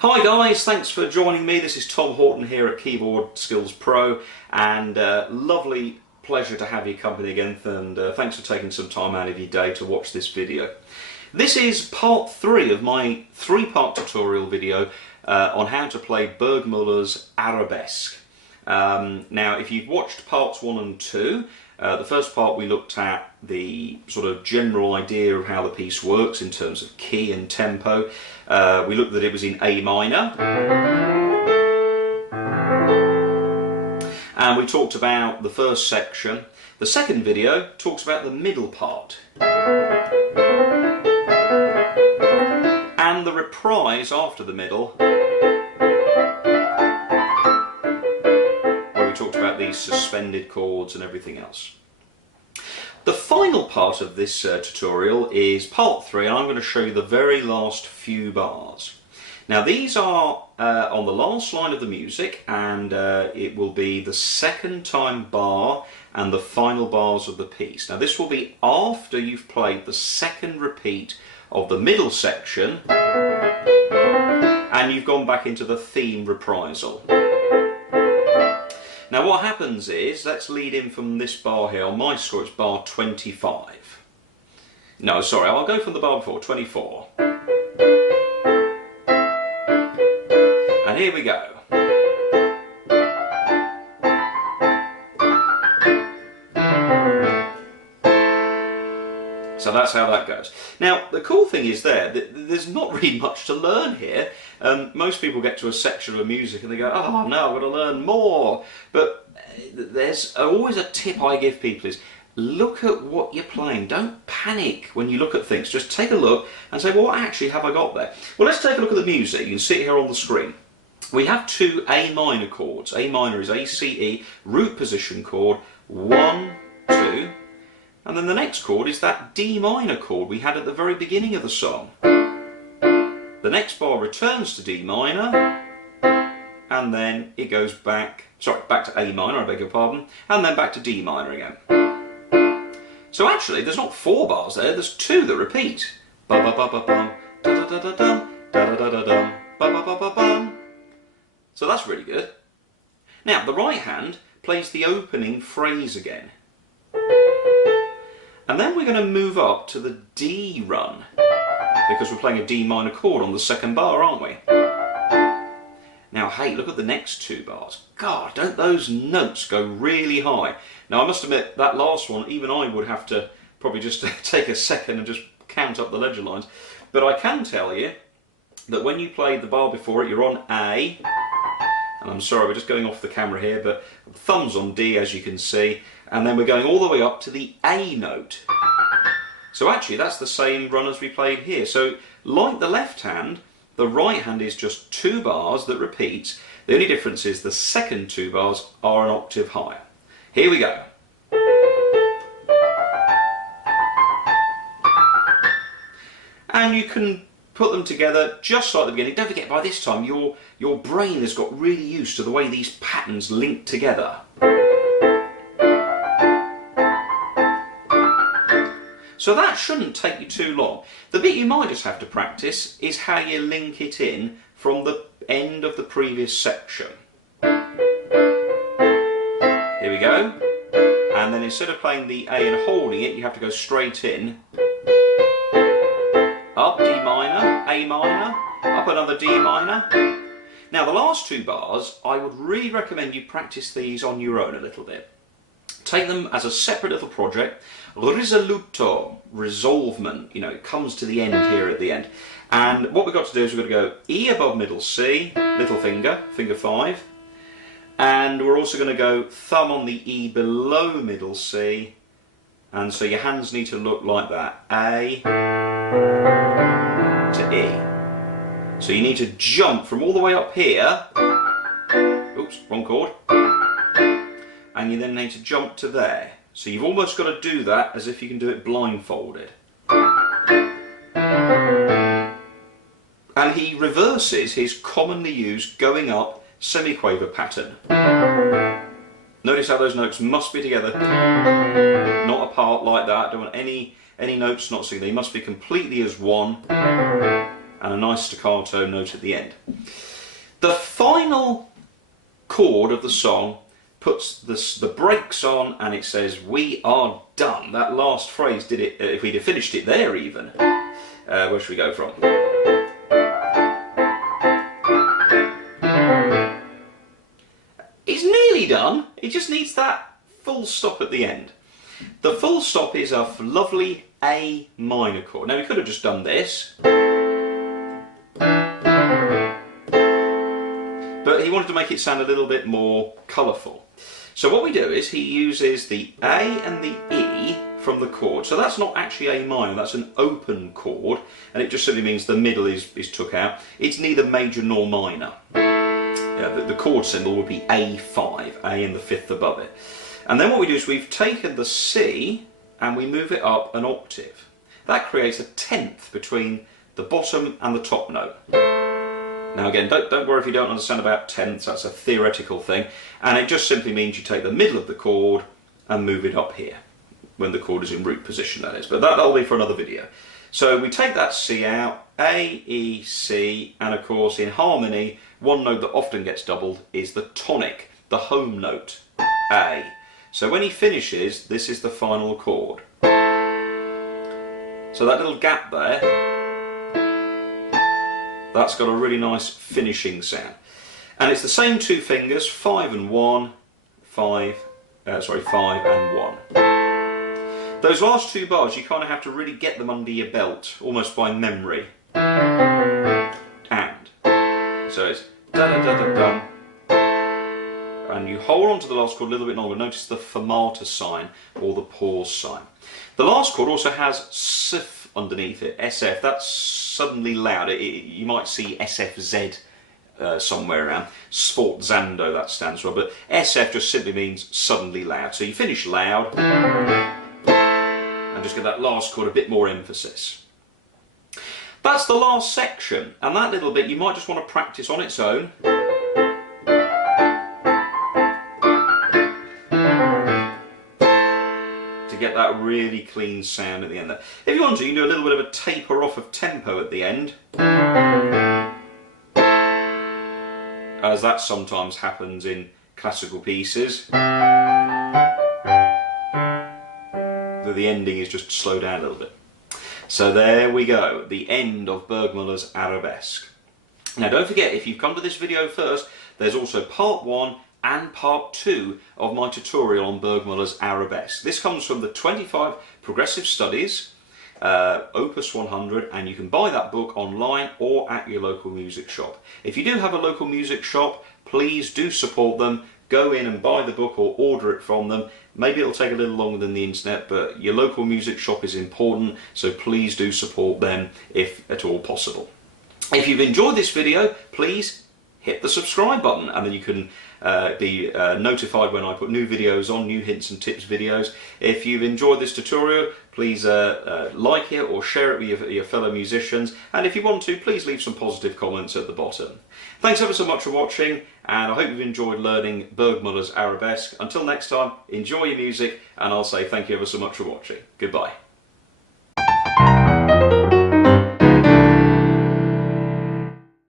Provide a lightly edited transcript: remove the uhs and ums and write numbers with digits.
Hi guys, thanks for joining me. This is Tom Horton here at Keyboard Skills Pro, and lovely pleasure to have your company again, and thanks for taking some time out of your day to watch this video. This is part 3 of my 3-part tutorial video on how to play Burgmuller's Arabesque. Now if you've watched parts 1 and 2, the first part we looked at the sort of general idea of how the piece works in terms of key and tempo. We looked that it was in A minor, and we talked about the first section. The second video talks about the middle part and the reprise after the middle, where we talked about these suspended chords and everything else. The final part of this tutorial is part 3, and I'm going to show you the very last few bars. Now these are on the last line of the music, and it will be the second time bar and the final bars of the piece. Now this will be after you've played the second repeat of the middle section and you've gone back into the theme reprisal. Now what happens is, let's lead in from this bar here. On my score it's bar 25. No, sorry, I'll go from the bar before, 24. And here we go. So that's how that goes. Now the cool thing is there's not really much to learn here. Most people get to a section of music and they go, oh no, I've got to learn more. But there's always a tip I give people is, look at what you're playing. Don't panic when you look at things. Just take a look and say, well, what actually have I got there? Well, let's take a look at the music. You can see it here on the screen. We have 2 A minor chords. A minor is A, C, E, root position chord, 1, 2. And then the next chord is that D minor chord we had at the very beginning of the song. The next bar returns to D minor, and then it goes back to A minor, I beg your pardon, and then back to D minor again. So actually there's not 4 bars there, there's 2 that repeat. Ba ba ba ba bum, da da da da dum, da da da da dum, ba ba ba ba bum. So that's really good. Now the right hand plays the opening phrase again. And then we're going to move up to the D run, because we're playing a D minor chord on the second bar, aren't we? Now hey, look at the next 2 bars. God, don't those notes go really high. Now I must admit, that last one, even I would have to probably just take a second and just count up the ledger lines. But I can tell you that when you played the bar before it, you're on A, and I'm sorry, we're just going off the camera here, but thumbs on D, as you can see, and then we're going all the way up to the A note. So actually that's the same run as we played here. So like the left hand, the right hand is just 2 bars that repeats. The only difference is the second 2 bars are an octave higher. Here we go. And you can put them together just like the beginning. Don't forget, by this time your brain has got really used to the way these patterns link together. So that shouldn't take you too long. The bit you might just have to practice is how you link it in from the end of the previous section. Here we go. And then instead of playing the A and holding it, you have to go straight in. Up, D minor, A minor, up another D minor. Now the last 2 bars, I would really recommend you practice these on your own a little bit. Take them as a separate little project. Risoluto, resolvement, you know, it comes to the end here at the end. And what we've got to do is we've got to go E above middle C, little finger, finger 5. And we're also going to go thumb on the E below middle C. And so your hands need to look like that. A to E. So you need to jump from all the way up here. Oops, wrong chord. And you then need to jump to there. So you've almost got to do that as if you can do it blindfolded. And he reverses his commonly used going up semiquaver pattern. Notice how those notes must be together, not apart like that. Don't want any notes not singing. They must be completely as one. and a nice staccato note at the end. The final chord of the song puts the brakes on, and it says, "We are done." That last phrase did it. If we'd have finished it there even. Where should we go from? It's nearly done. It just needs that full stop at the end. The full stop is a lovely A minor chord. Now we could have just done this, but he wanted to make it sound a little bit more colourful. So what we do is he uses the A and the E from the chord. So that's not actually A minor, that's an open chord, and it just simply means the middle is took out. It's neither major nor minor. The chord symbol would be A5, A and the fifth above it. And then what we do is we've taken the C and we move it up an octave. That creates a tenth between the bottom and the top note. Now again, don't worry if you don't understand about tenths, that's a theoretical thing, and it just simply means you take the middle of the chord and move it up here, when the chord is in root position, that is, but that'll be for another video. So we take that C out, A, E, C, and of course in harmony, one note that often gets doubled is the tonic, the home note, A. So when he finishes, this is the final chord. So that little gap there, that's got a really nice finishing sound. And it's the same two fingers, 5 and 1, 5 and 1. Those last two bars, you kind of have to really get them under your belt, almost by memory. And. So it's da-da-da-da-dum. And you hold on to the last chord a little bit longer. Notice the fermata sign or the pause sign. The last chord also has sif underneath it, SF. That's suddenly loud. You might see SFZ somewhere around. Sforzando, that stands for. But SF just simply means suddenly loud. So you finish loud and just get that last chord a bit more emphasis. That's the last section. And that little bit you might just want to practice on its own. Get that really clean sound at the end there. If you want to, you can do a little bit of a taper off of tempo at the end, as that sometimes happens in classical pieces. The ending is just slow down a little bit. So there we go, the end of Burgmuller's Arabesque. Now don't forget, if you've come to this video first, there's also part 1 and part 2 of my tutorial on Burgmuller's Arabesque. This comes from the 25 Progressive Studies, Opus 100, and you can buy that book online or at your local music shop. If you do have a local music shop, please do support them. Go in and buy the book or order it from them. Maybe it'll take a little longer than the internet, but your local music shop is important, so please do support them if at all possible. If you've enjoyed this video, please hit the subscribe button, and then you can be notified when I put new videos on, new hints and tips videos. If you've enjoyed this tutorial, please like it or share it with your fellow musicians, and if you want to, please leave some positive comments at the bottom. Thanks ever so much for watching, and I hope you've enjoyed learning Burgmuller's Arabesque. Until next time, enjoy your music, and I'll say thank you ever so much for watching. Goodbye.